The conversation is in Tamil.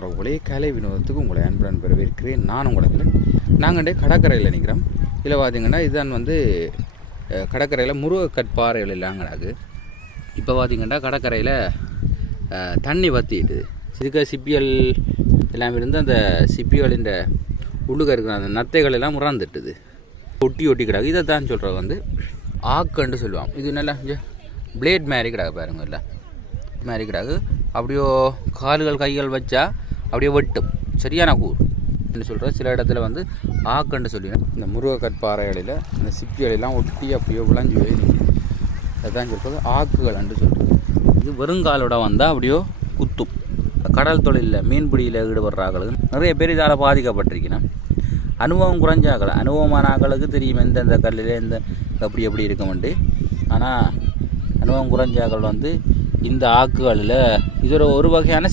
உறவுகளே, கலை வினோதத்துக்கு உங்களை அன்புடன் வரவேற்கிறேன். நான் உங்களுக்கு நாங்கள் கடற்கரையில் நிற்கிறோம். இதில் பார்த்திங்கன்னா இதுதான் வந்து கடற்கரையில் முருகக்கற்பாறைகள் இல்லாங்கடாக்கு. இப்போ பார்த்திங்கன்னா கடற்கரையில் தண்ணி வற்றிட்டுது. இதுக்கு சிப்பியல் எல்லாம் இருந்து அந்த சிப்பிகளின் உள்ளுக்க இருக்கிற அந்த நத்தைகள் எல்லாம் முறந்துட்டுது, ஒட்டி ஒட்டி கிடாக்கு. இதை தான் சொல்கிறது வந்து ஆக்குன்னு சொல்லுவாங்க. இது நல்லா பிளேட் மாதிரி கிடாக்கு பாருங்க, இல்லை மாதிரி கிடாக்கு. அப்படியோ கால்கள் கைகள் வச்சா அப்படியே வெட்டும், சரியான கூர் என்ன சொல்கிறோம். சில இடத்துல வந்து ஆக்குன்னு சொல்லுவேன். இந்த முருகக்கற்பாறைகளில் இந்த சிப்பிகளெல்லாம் ஒட்டி அப்படியோ விளைஞ்சி போய் அதுதான் சொல்கிறது ஆக்குகள் என்று சொல்கிறது. இது வெறுங்காலோட வந்தால் அப்படியோ குத்தும். கடல் தொழிலில் மீன்பிடியில் ஈடுபடுறாங்களுக்கு நிறைய பேர் இதால் பாதிக்கப்பட்டிருக்கணும். அனுபவம் குறைஞ்சாக்கள், அனுபவமான ஆக்களுக்கு தெரியும் எந்தெந்த கல்லில் எந்த எப்படி எப்படி இருக்குமெண்டு. ஆனால் அனுபவம் குறைஞ்சாக்கள் வந்து இந்த ஆக்குகளில் இது ஒரு வகையான